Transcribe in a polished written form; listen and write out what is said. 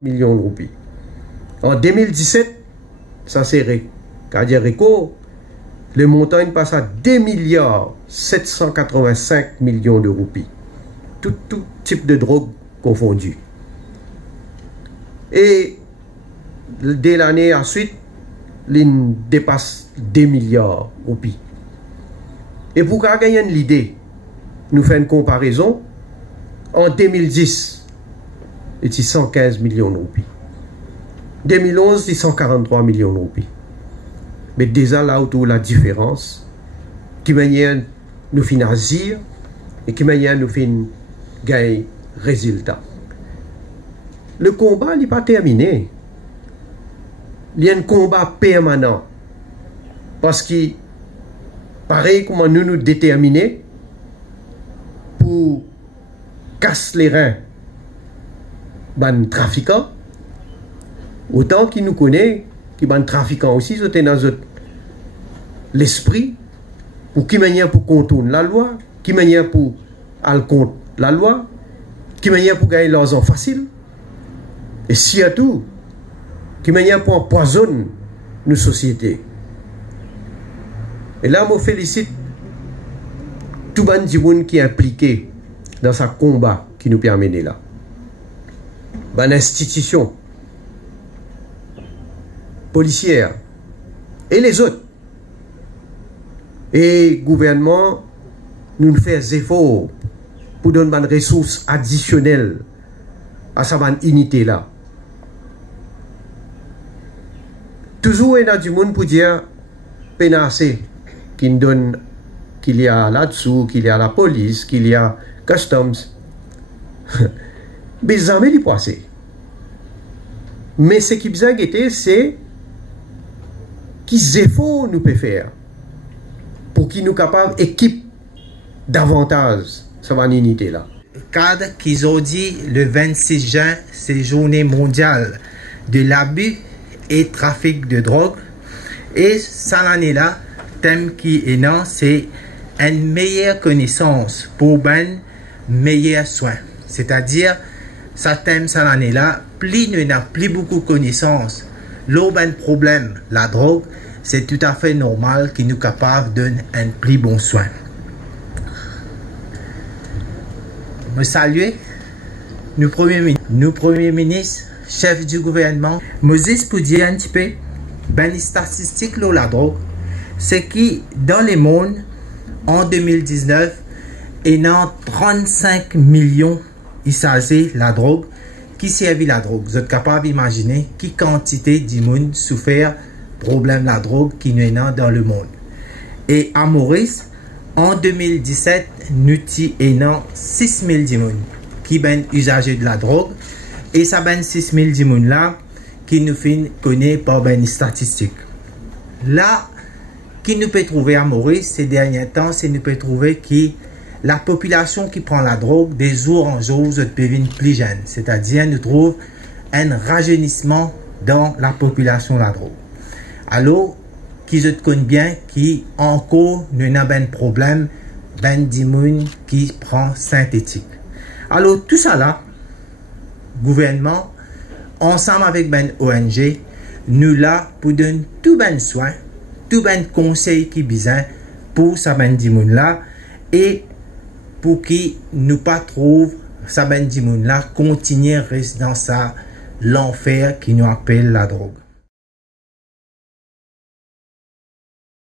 millions de roupies. En 2017, ça c'est Réco, le montant il passe à 2 milliards 785 millions de roupies. Tout type de drogue confondu. Et dès l'année ensuite, il dépasse 2 milliards de roupies. Et pour gagner l'idée, nous faisons une comparaison. En 2010, il y a 115 millions de roupies. 2011, c'est 143 millions de roupies. Mais déjà là où la différence, qui manière nous fait agir et qui manière nous fait gagner résultat. Le combat n'est pas terminé. Il y a un combat permanent. Parce que, pareil comme nous déterminer pour casser les reins des trafiquants, autant qu'ils nous connaissent, qui sont trafiquants aussi, sont dans l'esprit, pour qui manière pour contourner la loi, qui manière pour aller contre la loi, qui manière pour gagner l'argent facile, et surtout, qui manière pour empoisonner nos sociétés. Et là, je félicite tout le monde qui est impliqué dans ce combat qui nous permet de là. L'institution policière et les autres. Et le gouvernement nous fait des efforts pour donner des ressources additionnelles à cette unité-là. Toujours il y a du monde pour dire pénassé qui nous donne qu'il y a là-dessous, qu'il y a la police, qu'il y a customs. Mais jamais les passé. Mais ce qui nous guetté, c'est qu'ils efforts nous peut faire pour qu'ils nous capables d'équiper davantage cette unité-là. Cadre qu'ils ont dit le 26 juin, c'est journée mondiale de l'abus et trafic de drogue. Et cette année-là, thème qui est non, c'est une meilleure connaissance pour ben meilleur soin. C'est-à-dire, ça thème cette année-là, plus nous n'avons plus beaucoup de connaissances. L'au ben problème, la drogue, c'est tout à fait normal qu'il nous capable de donner un plus bon soin. Me saluer, nous premiers ministres, chefs du gouvernement, Moses pour dire un petit peu, ben les statistiques de la drogue, c'est que dans le monde, en 2019, il y a 35 millions il s'agit de la drogue qui servit la drogue. Vous êtes capable d'imaginer quelle quantité de monde souffert problème de la drogue qui nous est dans le monde. Et à Maurice, en 2017, nous avons 6 000 personnes qui sont usagers de la drogue. Et ça ben 6 000 personnes là qui nous connaissent par les statistiques. Là, qui nous peut trouver à Maurice ces derniers temps, c'est nous peut trouver que la population qui prend la drogue, des jours en jour, devient plus jeune. C'est-à-dire, nous trouvons un rajeunissement dans la population de la drogue. Alors, qui je connais bien, qui encore nous avons un problème, ben d'immunes qui prend synthétique. Alors, tout ça là, gouvernement, ensemble avec ben ONG, nous là pour donner tout ben soin, tout ben conseil qui besoin pour ça ben d'immunes là et pour qu'ils nous pas trouvent ça ben d'immunes là continuer rester dans ça l'enfer qui nous appelle la drogue.